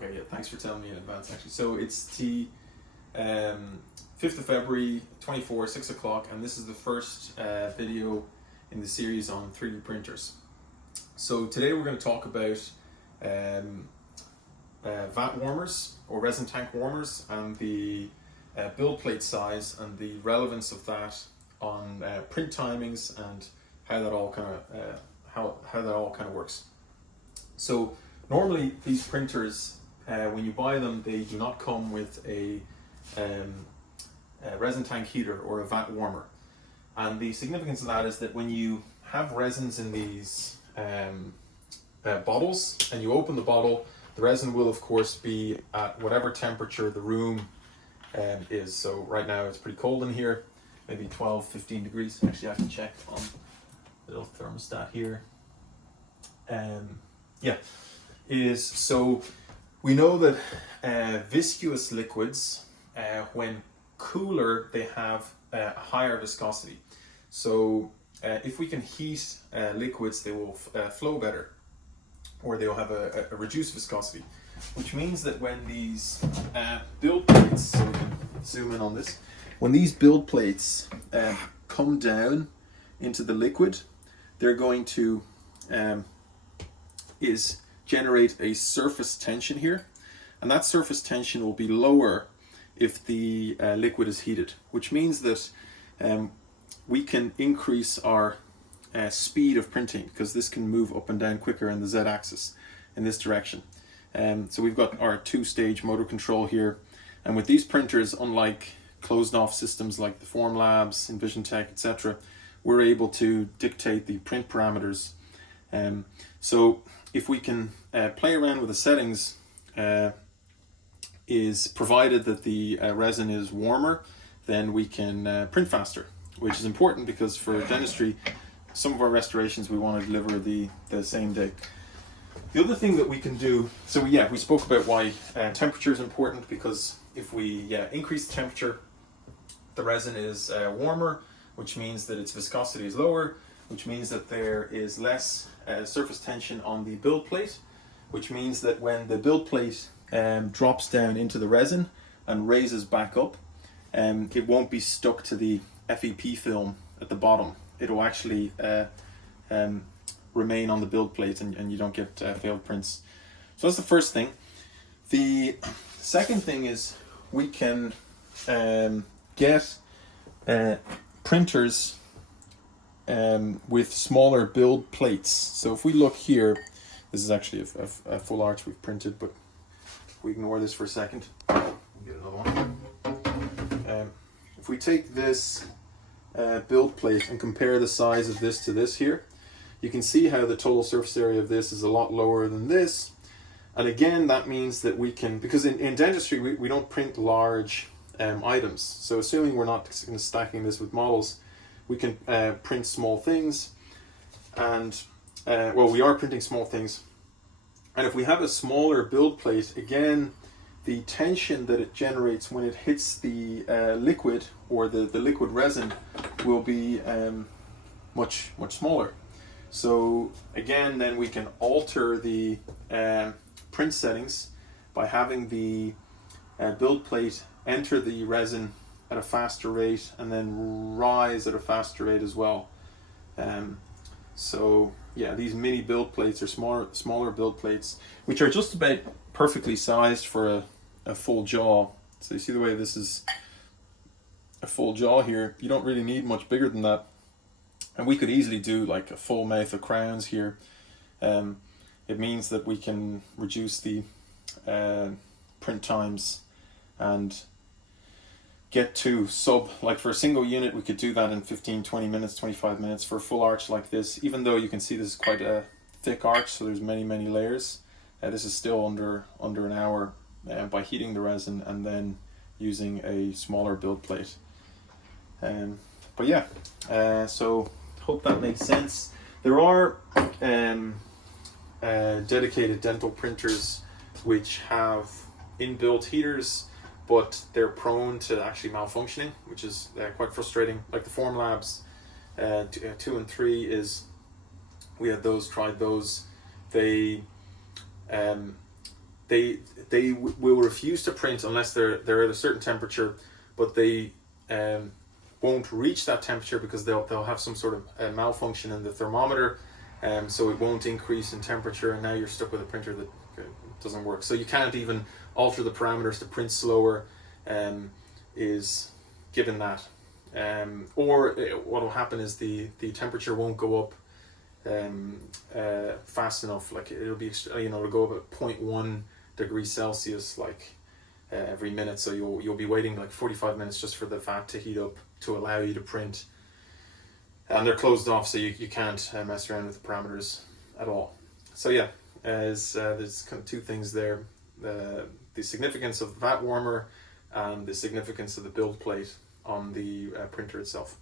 Okay, yeah, thanks for telling me in advance actually. So it's the 5th of February, 24, 6 o'clock, and this is the first video in the series on 3D printers. So today we're going to talk about vat warmers or resin tank warmers and the build plate size and the relevance of that on print timings and how that all kind of works. So normally these printers, when you buy them, they do not come with a resin tank heater or a vat warmer. And the significance of that is that when you have resins in these bottles and you open the bottle, the resin will of course be at whatever temperature the room is. So right now it's pretty cold in here, maybe 12, 15 degrees. Actually I have to check on the little thermostat here. So we know that viscous liquids, when cooler, they have a higher viscosity. So if we can heat liquids, they will flow better, or they'll have a reduced viscosity, which means that when these build plates, so we can zoom in on this, when these build plates come down into the liquid, they're going to generate a surface tension here, and that surface tension will be lower if the liquid is heated, which means that we can increase our speed of printing, because this can move up and down quicker in the z-axis in this direction. So we've got our two-stage motor control here, and with these printers, unlike closed-off systems like the Formlabs, EnvisionTech, etc., we're able to dictate the print parameters. So if we can play around with the settings, is provided that the resin is warmer, then we can print faster, which is important because for dentistry, some of our restorations we want to deliver the same day. The other thing that we can do, so we spoke about why temperature is important, because if we increase the temperature, the resin is warmer, which means that its viscosity is lower, which means that there is less surface tension on the build plate, which means that when the build plate drops down into the resin and raises back up, it won't be stuck to the FEP film at the bottom. It'll actually remain on the build plate, and you don't get failed prints. So that's the first thing. The second thing is we can get printers with smaller build plates. So if we look here, this is actually a full arch we've printed, but if we ignore this for a second, we'll get another one. If we take this build plate and compare the size of this to this here, you can see how the total surface area of this is a lot lower than this. And again, that means that we can, because in dentistry we don't print large items, so assuming we're not stacking this with models, we can print small things, and we are printing small things. And if we have a smaller build plate, again, the tension that it generates when it hits the liquid or the liquid resin will be much smaller. So again, then we can alter the print settings by having the build plate enter the resin at a faster rate and then rise at a faster rate as well. So yeah, these mini build plates are smaller build plates, which are just about perfectly sized for a full jaw. So you see the way this is a full jaw here, you don't really need much bigger than that. And we could easily do like a full mouth of crowns here. It means that we can reduce the print times and get to like for a single unit we could do that in 15, 20 minutes, 25 minutes. For a full arch like this, even though you can see this is quite a thick arch, so there's many layers, this is still under an hour by heating the resin and then using a smaller build plate. But yeah, so hope that makes sense. There are dedicated dental printers which have inbuilt heaters, but they're prone to actually malfunctioning, which is quite frustrating. Like the Formlabs 2 and 3 we had those, tried those. They will refuse to print unless they're at a certain temperature, but they won't reach that temperature because they'll have some sort of malfunction in the thermometer, so it won't increase in temperature, and now you're stuck with a printer that doesn't work. So you can't even alter the parameters to print slower, is given that. Or what will happen is the temperature won't go up fast enough. Like it'll be, it'll go up at 0.1 degrees Celsius like every minute. So you'll be waiting like 45 minutes just for the vat to heat up to allow you to print. And they're closed off, so you can't mess around with the parameters at all. So yeah, there's kind of two things there: the significance of the vat warmer and the significance of the build plate on the printer itself.